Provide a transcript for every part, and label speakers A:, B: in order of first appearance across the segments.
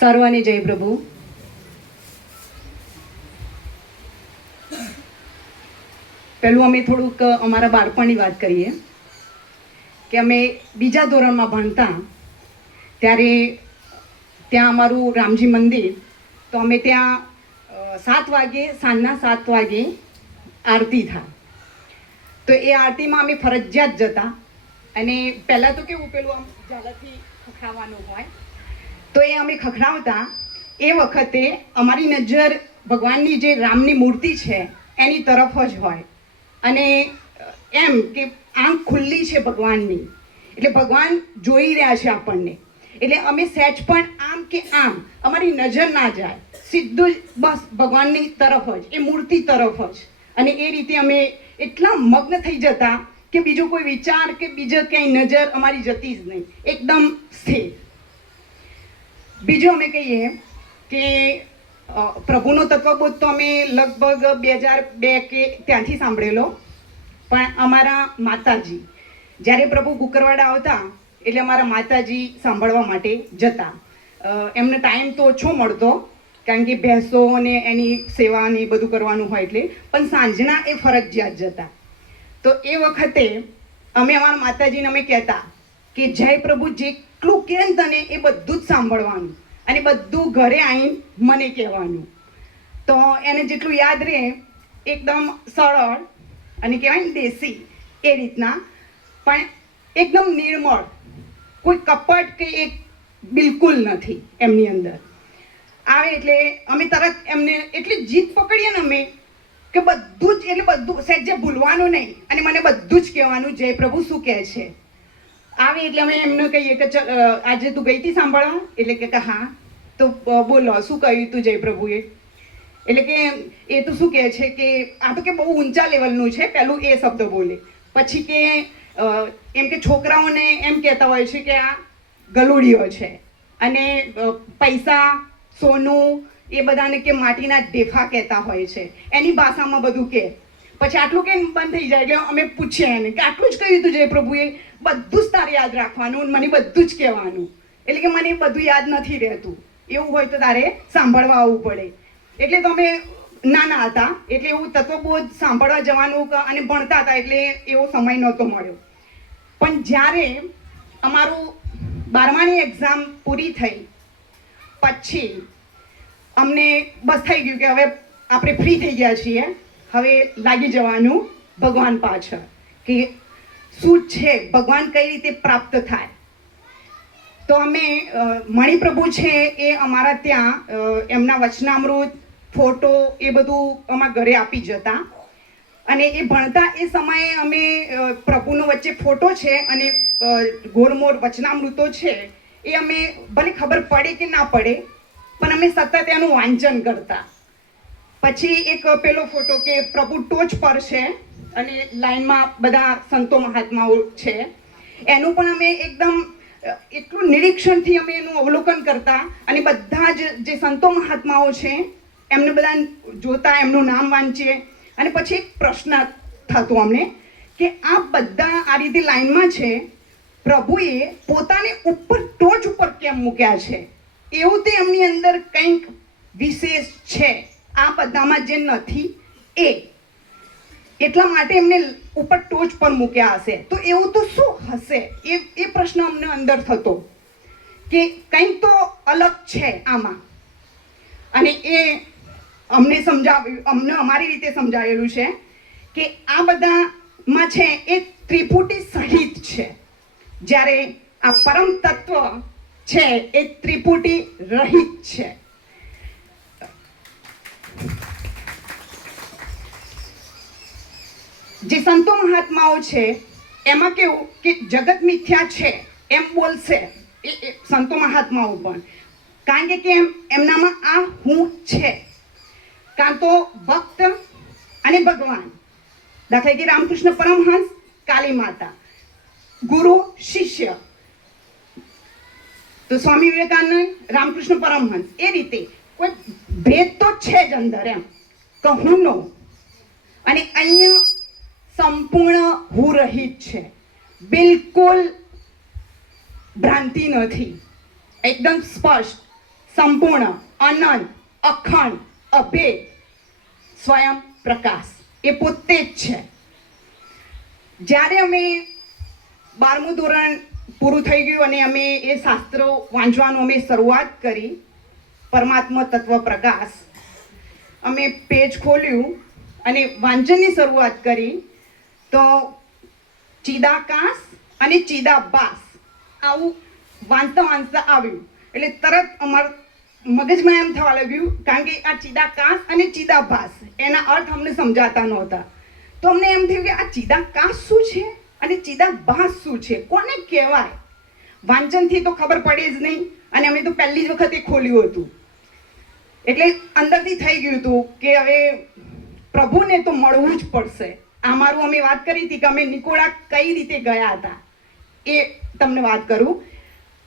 A: સર્વને જય પ્રભુ. પહેલું અમે થોડુંક અમારા બાળપણની વાત કરીએ કે અમે બીજા ધોરણમાં ભણતા ત્યારે ત્યાં અમારું રામજી મંદિર, તો અમે ત્યાં સાત વાગે, સાંજના સાત વાગે આરતી થાય તો એ આરતીમાં અમે ફરજિયાત જતા અને પહેલાં તો કેવું પેલું આમ ઝાલાથી ખાવાનું હોય તો એ અમે ખખડાવતા. એ વખતે અમારી નજર ભગવાનની જે રામની મૂર્તિ છે, એની તરફ જ હોય. અને એમ કે આંખ ખુલ્લી છે ભગવાનની. એટલે ભગવાન જોઈ રહ્યા છે આપણને. એટલે અમે સહેજ પણ આમ કે આમ, અમારી નજર ના જાય. સીધું જ બસ ભગવાનની તરફ જ, એ મૂર્તિ તરફ જ. અને એ રીતે અમે એટલા મગ્ન થઈ જતા કે બીજો કોઈ વિચાર કે બીજો ક્યાંય નજર અમારી જતી જ નહીં. એકદમ સ્થિર. બીજું અમે કહીએ કે પ્રભુનો તત્વબોધ તો અમે લગભગ બે હજાર બે કે ત્યાંથી સાંભળેલો. પણ અમારા માતાજી, જ્યારે પ્રભુ કુકરવાડા આવતા, એટલે અમારા માતાજી સાંભળવા માટે જતા. એમને ટાઈમ તો ઓછો મળતો, કારણ કે ભેંસો અને એની સેવા ને બધું કરવાનું હોય એટલે. પણ સાંજના એ ફરજિયાત જતા. તો એ વખતે અમે અમારા માતાજીને અમે કહેતા કે, જય પ્રભુ જેટલું કે ને તને એ બધું જ સાંભળવાનું? અને બધું ઘરે આવીને મને કહેવાનું. તો એને જેટલું યાદ રહે, એકદમ સરળ અને કહેવાય ને દેશી એ રીતના. પણ એકદમ નિર્મળ. કોઈ કપટ કે એક બિલકુલ નથી એમની અંદર. આવે એટલે અમે તરત એમને એટલી જીત પકડીએ ને અમે કે બધું જ એટલે બધું સહેજ ભૂલવાનું નહીં. અને મને બધું જ કહેવાનું જય પ્રભુ શું કહે છે? આવે એટલે અમે એમને કહીએ કે આજે તું ગઈ હતી સાંભળવા? એટલે કે હા. તો બોલો, શું કહ્યું તું જય પ્રભુએ એટલે કે, એ તો શું કહે છે કે, આ તો કે બહુ ઊંચા લેવલનું છે પહેલું એ શબ્દ બોલે. પછી કે એમ કે છોકરાઓને એમ કહેતા હોય છે કે આ ગલુડીઓ છે. અને પૈસા, સોનું, એ બધાને કે માટીના ઢેફા કહેતા હોય છે. એની ભાષામાં બધું કે. પછી આટલું કેમ બંધ થઈ જાય? એટલે અમે પૂછીએ એને કે આટલું જ કહ્યું તું જય પ્રભુએ બધું જ તારે યાદ રાખવાનું મને બધું જ કહેવાનું. એટલે કે મને બધું યાદ નથી રહેતું. એવું હોય તો તારે સાંભળવા આવવું પડે. એટલે તો અમે નાના હતા, એટલે એવું તત્વબોધ સાંભળવા જવાનું અને ભણતા હતા એટલે એવો સમય નહોતો મળ્યો. પણ જ્યારે અમારું બારમાની એક્ઝામ પૂરી થઈ, પછી અમને બસ થઈ ગયું કે હવે આપણે ફ્રી થઈ ગયા છીએ. હવે લાગી જવાનું ભગવાન પાછળ, કે શું છે, ભગવાન કઈ રીતે પ્રાપ્ત થાય? તો અમે મણિપ્રભુ છે એ અમારા ત્યાં એમના વચનામૃત, ફોટો એ બધું અમારા ઘરે આપી જતા. અને એ ભણતા એ સમયે અમે પ્રભુનો વચ્ચે ફોટો છે અને ગોરમોર વચનામૃતો છે એ અમે, ભલે ખબર પડે કે ના પડે, પણ અમે સતત એનું વાંચન કરતા. પછી એક પેલો ફોટો કે પ્રભુ ટોચ પર છે અને લાઈનમાં બધા સંતો મહાત્માઓ છે. એનું પણ અમે એકદમ એટલું નિરીક્ષણથી અમે એનું અવલોકન કરતા અને બધા જ જે સંતો મહાત્માઓ છે, એમને બધા જોતા, એમનું નામ વાંચીએ. અને પછી એક પ્રશ્ન થતો અમને કે આ બધા આ રીતે લાઈનમાં છે, પ્રભુએ પોતાને ઉપર ટોચ ઉપર કેમ મૂક્યા છે? એવું તે એમની અંદર કંઈક વિશેષ છે. આ બધામાં જે નથી, એ. એટલા માટે એમને ઉપર ટોચ પર મૂક્યા હશે. તો એવું તો શું હશે? એ એ પ્રશ્ન અમને અંદર થતો કે કંઈક તો અલગ છે આમાં. અને એ અમને સમજાવ્યું અમને અમારી રીતે સમજાવેલું છે કે આ બધામાં છે એ ત્રિપુટી સહિત છે. જ્યારે આ પરમ તત્વ છે, એ ત્રિપુટી રહિત છે. જે સંતો મહાત્માઓ છે, એમાં કેવું કે જગત મિથ્યા છે, એમ બોલશે એ સંતો મહાત્માઓ પણ. કારણ કે કેમ? એમનામાં આ હું છે. કાં તો ભક્ત અને ભગવાન. દાખલા કે રામકૃષ્ણ પરમહંસ, કાલી માતા. ગુરુ, શિષ્ય. તો સ્વામી વિવેકાનંદ, રામકૃષ્ણ પરમહંસ. એ રીતે કોઈ ભેદ તો છે જ અંદર એમ. કહું નો. અને અહીંયા સંપૂર્ણ હું રહિત છે. બિલકુલ ભ્રાંતિ નથી. એકદમ સ્પષ્ટ, સંપૂર્ણ, અનંત, અખંડ, અભેદ, સ્વયં પ્રકાશ. એ પોતે જ છે. જ્યારે અમે બારમું ધોરણ પૂરું થઈ ગયું અને અમે એ શાસ્ત્રો વાંચવાનું અમે શરૂઆત કરી, પરમાત્મા તત્વ પ્રકાશ, અમે પેજ ખોલ્યું અને વાંચનની શરૂઆત કરી. તો ચિદાકાશ અને ચિદાબાસ આવું વાંચતા વાંચતા આવ્યું. એટલે તરત અમાર મગજમાં એમ થવા લાગ્યું, કારણ કે આ ચિદાકાશ અને ચિદાભાસ એના અર્થ અમને સમજાતા નહોતા. તો અમને એમ થયું કે આ ચિદાકાશ શું છે અને ચિદાભાસ શું છે? કોને કહેવાય? વાંચનથી તો ખબર પડે જ નહીં, અને અમે તો પહેલી જ વખતે ખોલ્યું હતું. એટલે અંદરથી થઈ ગયું હતું કે હવે પ્રભુને તો મળવું જ પડશે. અમારું અમે વાત કરી હતી કે અમે નિકોળા કઈ રીતે ગયા હતા. એ તમને વાત કરું.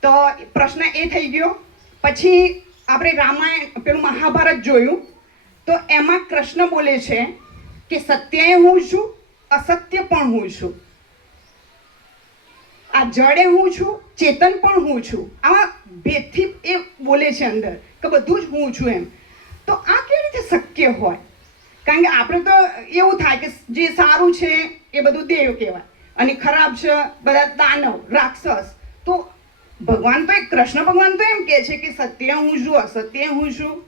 A: તો પ્રશ્ન એ થઈ ગયો. પછી આપણે રામાયણ, પેલું મહાભારત જોયું. તો એમાં કૃષ્ણ બોલે છે કે સત્યએ હું છું, અસત્ય પણ હું છું. આ જડે હું છું, ચેતન પણ હું છું. આવા ભેદથી એ બોલે છે અંદર કે બધું જ હું છું એમ. તો આ કેવી રીતે શક્ય હોય? કારણ કે આપણે તો એવું થાય કે જે સારું છે એ બધું દેવ કહેવાય. અને ખરાબ છે બધા દાનવ, રાક્ષસ. તો ભગવાન તો એક, કૃષ્ણ ભગવાન તો એમ કહે છે કે સત્ય હું છું, અસત્ય હું છું,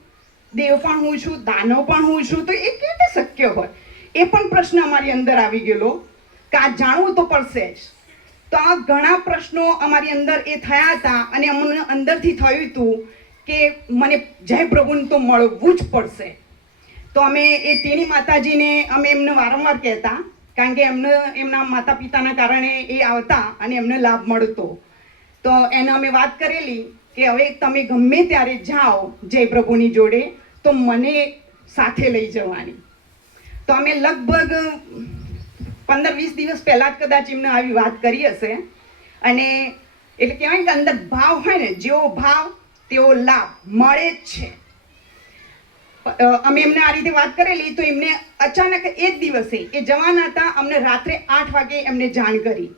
A: દેવ પણ હું છું, દાનવ પણ હું છું. તો એ કેવી રીતે શક્ય હોય? એ પણ પ્રશ્ન અમારી અંદર આવી ગયેલો કે આ જાણવું તો પડશે જ. તો આ ઘણા પ્રશ્નો અમારી અંદર એ થયા હતા અને અમને અંદરથી થયું હતું કે મને જય પ્રભુને તો મળવું જ પડશે. તો અમે એ તેની માતાજીને અમે એમને વારંવાર કહેતા, કારણ કે એમને, એમના માતા પિતાના કારણે એ આવતા અને એમને લાભ મળતો. તો એને અમે વાત કરેલી કે હવે તમે ગમે ત્યારે જાઓ જય પ્રભુની જોડે, તો મને સાથે લઈ જવાની. તો અમે લગભગ પંદર વીસ દિવસ પહેલાં જ કદાચ એમને આવી વાત કરી હશે. અને એટલે કહેવાય કે અંદર ભાવ હોય ને, જેવો ભાવ, તેવો લાભ મળે જ છે. અમે એમને આ રીતે વાત કરેલી તો એમને અચાનક એ જ દિવસે એ જવાના હતા, અમને રાત્રે આઠ વાગે એમને જાણ કરી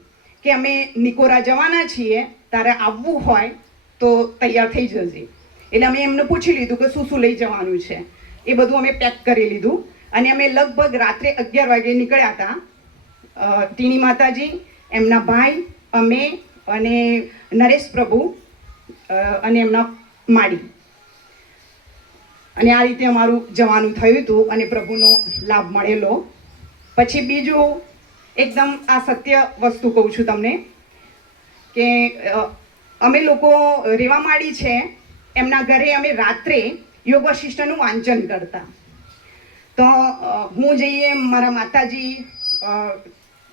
A: કે અમે નિકોરા જવાના છીએ, તારે આવવું હોય તો તૈયાર થઈ જજે. એટલે અમે એમને પૂછી લીધું કે શું શું લઈ જવાનું છે. એ બધું અમે પેક કરી લીધું અને અમે લગભગ રાત્રે અગિયાર વાગે નીકળ્યા હતા. ટીણી માતાજી, એમના ભાઈ, અમે અને નરેશ પ્રભુ અને એમના માડી. અને આ રીતે અમારું જવાનું થયું હતું અને પ્રભુનો લાભ મળેલો. પછી બીજું એકદમ આ સત્ય વસ્તુ કહું છું તમને કે અમે લોકો રેવા માડી છે, એમના ઘરે અમે રાત્રે યોગ વશિષ્ઠનું વાંચન કરતા. તો હું જઈએ, મારા માતાજી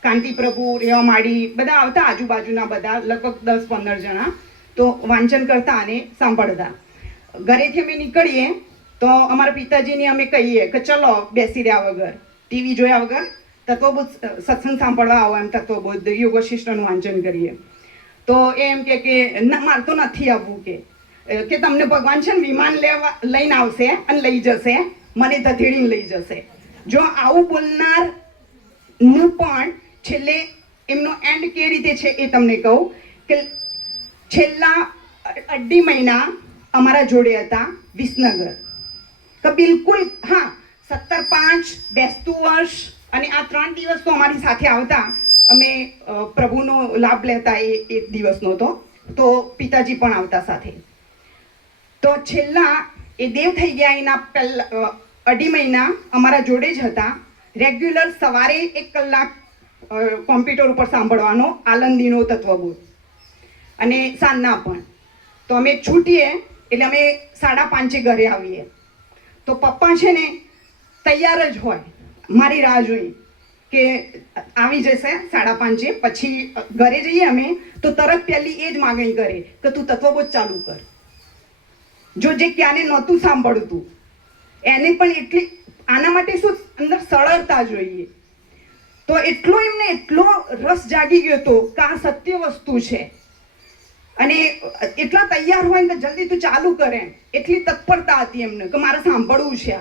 A: કાંતિ પ્રભુ રેવા માડી, બધા આવતા આજુબાજુના બધા, લગભગ દસ પંદર જણા, તો વાંચન કરતા અને સાંભળતા. ઘરેથી અમે નીકળીએ તો અમારા પિતાજીને અમે કહીએ કે ચલો બેસી રહ્યા વગર. ટીવી જોયા વગર તત્વબોધ સત્સંગ સાંભળવા આવો એમ તત્વબોધ યોગશિષ્ટનું વાંચન કરીએ. તો એમ કે કે, ના, મારે તો નથી આવવું કે. કે તમને ભગવાન છે ને વિમાન લેવા, લઈને આવશે અને લઈ જશે. મને ધથેડીને લઈ જશે. જો આવું બોલનારનું પણ છેલ્લે એમનો એન્ડ કેવી રીતે છે એ તમને કહું કે છેલ્લા અઢી મહિના અમારા જોડે હતા વિસનગર. તો બિલકુલ, હા, સત્તર પાંચ, બેસતું વર્ષ, અને આ ત્રણ દિવસ તો અમારી સાથે આવતા. અમે પ્રભુનો લાભ લેતા એ એક દિવસનો હતો. તો પિતાજી પણ આવતા સાથે. તો છેલ્લા, એ દેવ થઈ ગયા એના પહેલા અઢી મહિના અમારા જોડે જ હતા. રેગ્યુલર સવારે એક કલાક કોમ્પ્યુટર ઉપર સાંભળવાનો આલંદીનો તત્વબોધ. અને સાંજના પણ. તો અમે છૂટીએ, એટલે અમે સાડા પાંચે ઘરે આવીએ. તો પપ્પા છે ને તૈયાર જ હોય. મારી રાહ જોઈ કે આવી જશે સાડા પાંચે, પછી ઘરે જઈએ અમે, તો તરત પહેલી એ જ માગણી કરે કે તું તત્વબોધ ચાલુ કર. જો જે ક્યાંને નહોતું સાંભળતું, એને પણ એટલી આના માટે શું અંદર સરળતા જોઈએ. તો એટલો એમને એટલો રસ જાગી ગયો હતો કે આ સત્ય વસ્તુ છે. અને એટલા તૈયાર હોય ને કે જલ્દી તું ચાલુ કરે. એટલી તત્પરતા હતી એમને કે મારે સાંભળવું છે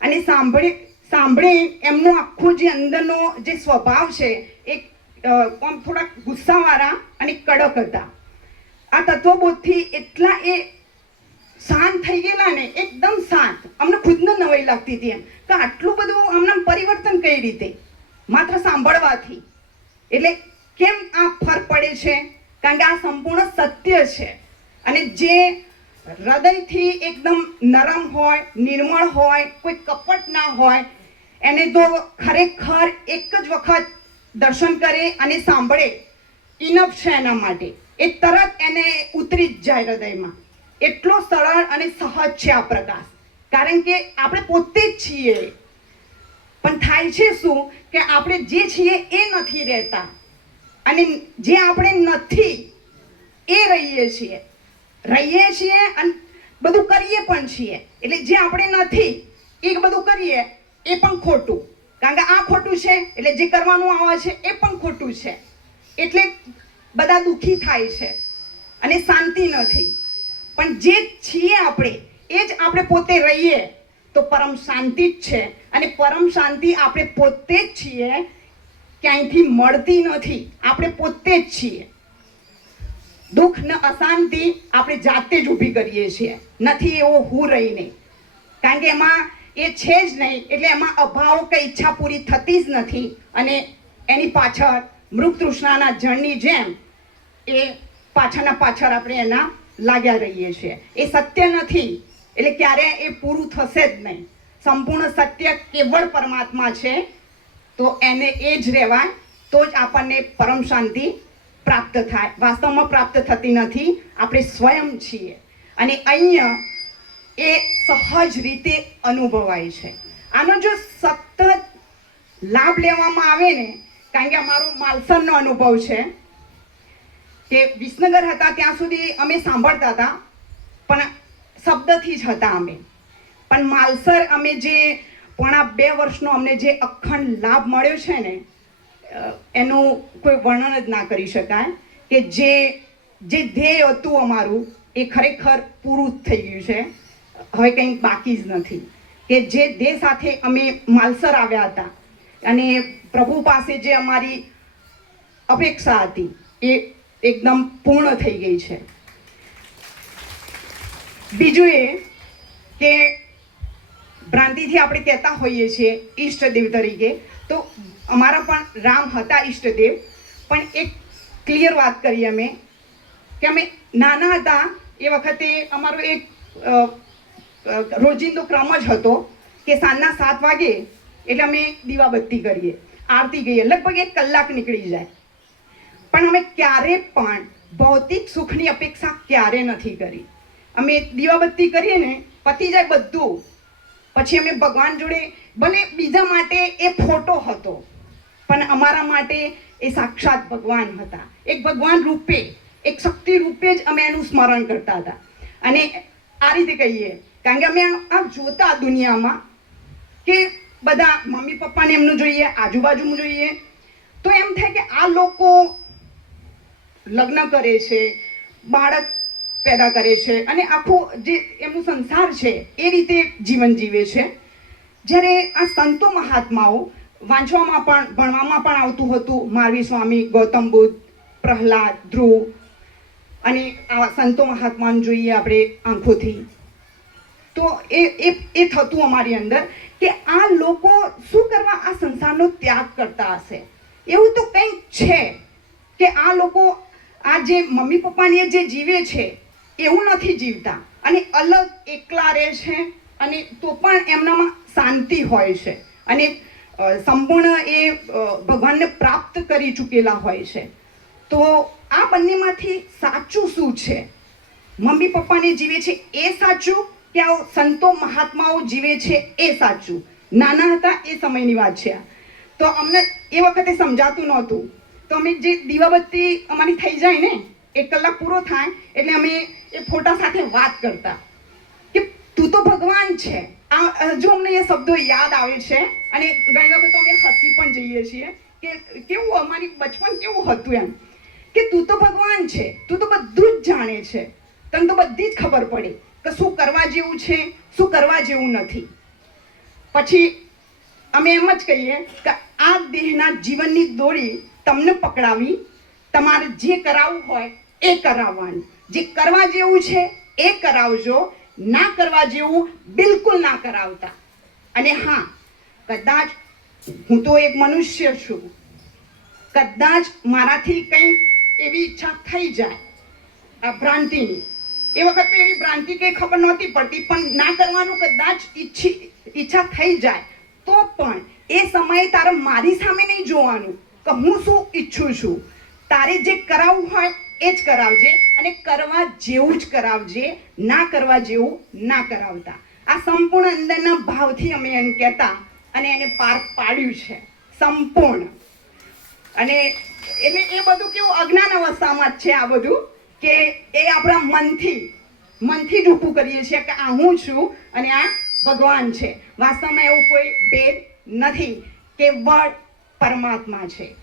A: અને સાંભળે સાંભળે એમનો આખો જે અંદરનો જે સ્વભાવ છે એ આમ થોડા ગુસ્સાવાળા અને કડક હતા. આ તત્વબોધથી એટલા એ શાંત થઈ ગયેલા ને, એકદમ શાંત. અમને ખુદને નવાઈ લાગતી હતી એમ. કે આટલું બધું અમને પરિવર્તન કઈ રીતે? માત્ર સાંભળવાથી. એટલે કેમ આ ફરક પડે છે? કારણ કે આ સંપૂર્ણ સત્ય છે. અને જે હૃદયથી એકદમ નરમ હોય, નિર્મળ હોય, કોઈ કપટ ના હોય, એને તો ખરેખર એક જ વખત દર્શન કરે અને સાંભળે. ઇનફ છે એના માટે. એ તરત એને ઉતરી જ જાય હૃદયમાં. એટલો સરળ અને સહજ છે આ પ્રકાશ. કારણ કે આપણે પોતે જ છીએ. પણ થાય છે શું? કે આપણે જે છીએ એ નથી રહેતા. અને જે આપણે નથી, એ રહીએ છીએ. રહીએ છીએ અને બધું કરીએ પણ છીએ. એટલે જે આપણે નથી, એ બધું કરીએ, એ પણ ખોટું. કારણ કે આ ખોટું છે, એટલે જે કરવાનું આવે છે, એ પણ ખોટું છે. એટલે બધા દુઃખી થાય છે અને શાંતિ નથી. પણ જે છીએ આપણે, એ જ આપણે પોતે રહીએ. તો પરમ શાંતિ જ છે. અને પરમ શાંતિ આપણે પોતે જ છીએ ક્યાંયથી મળતી નથી. આપણે પોતે જ છીએ. દુઃખ ને અશાંતિ આપણે જાતે જ ઊભી કરીએ છીએ. નથી એવો હું રહીને કારણ કે એમાં એ છે જ નહીં. એટલે એમાં અભાવ કે ઈચ્છા પૂરી થતી જ નથી. અને એની પાછળ મૃગ તૃષ્ણાના જળની જેમ એ પાછળના પાછળ આપણે એના લાગ્યા રહીએ છીએ. એ સત્ય નથી. એટલે ક્યારે એ પૂરું થશે જ નહીં. સંપૂર્ણ સત્ય કેવળ પરમાત્મા છે. તો એને એ જ રહેવાય, તો જ આપણને પરમ શાંતિ પ્રાપ્ત થાય. વાસ્તવમાં પ્રાપ્ત થતી નથી, આપણે સ્વયં છીએ. અને અહીંયા એ સહજ રીતે અનુભવાય છે. આનો જો સતત લાભ લેવામાં આવે ને, કારણ કે અમારો માલસરનો અનુભવ છે, કે વિસનગર હતા ત્યાં સુધી અમે સાંભળતા હતા, પણ શબ્દથી જ હતા અમે. પણ માલસર અમે જે પોણા બે વર્ષનો અમને જે અખંડ લાભ મળ્યો છે ને એનું કોઈ વર્ણન જ ના કરી શકાય કે જે જે ધ્યેય હતું અમારું, એ ખરેખર પૂરું થઈ ગયું છે. હવે કંઈ બાકી જ નથી. કે જે ધ્યેય સાથે અમે માલસર આવ્યા હતા અને પ્રભુ પાસે જે અમારી અપેક્ષા હતી, એ એકદમ પૂર્ણ થઈ ગઈ છે. બીજું એ કે ભ્રાંતિથી આપણે કહેતા હોઈએ છીએ ઈષ્ટદેવ તરીકે. તો અમારા પણ રામ હતા ઈષ્ટદેવ. પણ એક ક્લિયર વાત કરી અમે કે અમે નાના હતા, એ વખતે અમારો એક રોજિંદો ક્રમ જ હતો કે સાંજના સાત વાગે એટલે અમે દીવાબત્તી કરીએ. આરતી ગઈએ લગભગ એક કલાક નીકળી જાય. પણ અમે ક્યારે પણ ભૌતિક સુખની અપેક્ષા ક્યારે નથી કરી. અમે દીવાબત્તી કરીએ ને પતી જાય બધું. પછી અમે ભગવાન જોડે ભલે બીજા માટે એ ફોટો હતો, પણ અમારા માટે એ સાક્ષાત ભગવાન હતા. એક ભગવાન રૂપે, એક શક્તિ રૂપે જ અમે એનું સ્મરણ કરતા હતા. અને આ રીતે કહીએ, કારણ કે અમે આ- જોતા દુનિયામાં કે બધા મમ્મી પપ્પાને એમનું જોઈએ, આજુબાજુનું જોઈએ, તો એમ થાય કે આ લોકો લગ્ન કરે છે, બાળક પેદા કરે છે અને આખું જે એમનું સંસાર છે, એ રીતે જીવન જીવે છે. જ્યારે આ સંતો મહાત્માઓ વાંચવામાં પણ, ભણવામાં પણ આવતું હતું મારવી સ્વામી, ગૌતમ બુદ્ધ, પ્રહલાદ, ધ્રુવ અને આ સંતો મહાત્માને જોઈએ આપણે આંખોથી. તો એ એ થતું અમારી અંદર કે આ લોકો શું કરવા આ સંસારનો ત્યાગ કરતા હશે? એવું તો કંઈક છે કે આ લોકો, આ જે મમ્મી પપ્પાની જે જીવે છે એવું નથી જીવતા. અને અલગ એકલા રહે છે અને તો પણ એમનામાં શાંતિ હોય છે. અને સંપૂર્ણ એ ભગવાનને પ્રાપ્ત કરી ચૂકેલા હોય છે. તો આ બંનેમાંથી સાચું શું છે? મમ્મી પપ્પાને જીવે છે એ સાચું કે આ સંતો મહાત્માઓ જીવે છે એ સાચું? નાના હતા એ સમયની વાત છે તો અમને એ વખતે સમજાતું નહોતું. તો અમે જે દીવાબત્તી અમારી થઈ જાય ને, એક કલાક પૂરો થાય, એટલે અમે એ ફોટા સાથે વાત કરતા કે તું તો ભગવાન છે. આ હજુ અમને એ શબ્દો યાદ આવે છે, અને ઘણી વખત અમે હસી પણ જઈએ છીએ કે કેવું અમારી બચપન કેવું હતું એમ. કે તું તો ભગવાન છે, તું તો બધું જ જાણે છે. તને તો બધી જ ખબર પડે કે શું કરવા જેવું છે, શું કરવા જેવું નથી. પછી અમે એમ જ કહીએ કે આ દેહના જીવનની દોરી તમને પકડાવી, તમારે જે કરાવવું હોય એ કરાવવાનું. જે કરવા જેવું છે, એ કરાવજો. ના કરવા જેવું બિલકુલ ના કરાવતા. અને હા, કદાચ હું તો એક મનુષ્ય છું. કદાચ મારાથી કંઈક એવી ઈચ્છા થઈ જાય આ ભ્રાંતિની. એ વખત તો એવી ભ્રાંતિ કંઈ ખબર નહોતી પડતી, પણ ના કરવાનું કદાચ ઈચ્છી, ઈચ્છા થઈ જાય. તો પણ એ સમયે તારે મારી સામે નહીં જોવાનું કે હું શું ઈચ્છું છું. તારે જે કરાવવું હોય એ જ કરાવજે અને કરવા જેવું જ કરાવજે, ના કરવા જેવું ના કરાવતા. આ સંપૂર્ણ અંદરના ભાવથી અમે એમ કહેતા અને એને પાર પાડ્યું છે. સંપૂર્ણ. અને એટલે એ બધું કેવું અજ્ઞાન અવસ્થામાં જ છે આ બધું કે એ આપણા મનથી મનથી જ ઊભું કરીએ છીએ કે આ હું છું અને આ ભગવાન છે. વાસ્તવમાં એવું કોઈ ભેદ નથી કે વડ પરમાત્મા છે.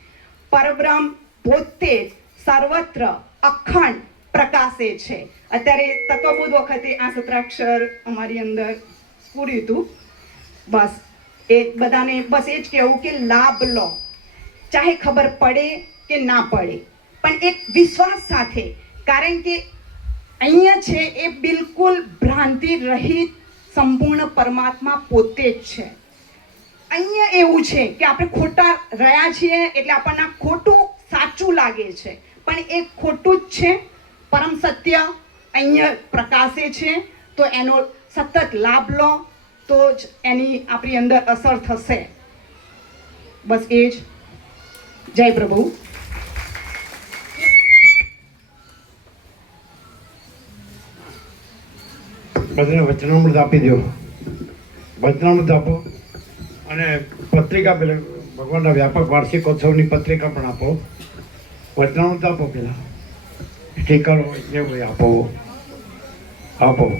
A: પરબ્રહ્મ પોતે સર્વત્ર અખંડ પ્રકાશે છે. અત્યારે તત્વબોધ વખતે આ સત્રાક્ષર અમારી અંદર પૂર્યું હતું. બસ, એ બધાને બસ એ જ કહેવું કે લાભ લો. ચાહે ખબર પડે કે ના પડે. પણ એક વિશ્વાસ સાથે, કારણ કે અહીંયા છે એ બિલકુલ ભ્રાંતિ રહિત સંપૂર્ણ પરમાત્મા પોતે જ છે. અહીંયા એવું છે કે આપણે ખોટા રહ્યા છીએ એટલે આપણને ખોટું સાચું લાગે છે. પણ એ ખોટું જ છે. પરમ સત્ય અહીંયા પ્રકાશે છે. તો એનો સતત લાભ લો, તો જ એની આપણી અંદર અસર થશે. બસ એ જ. જય પ્રભુ.
B: બધાને વચનામૃત આપી દો વચનામૃત આપો અને પત્રિકા પેલા ભગવાનના વ્યાપક વાર્ષિકોત્સવની પત્રિકા પણ આપો. વચનામૃત આપો પેલા સ્ટીકરો જે હોય આપો આપો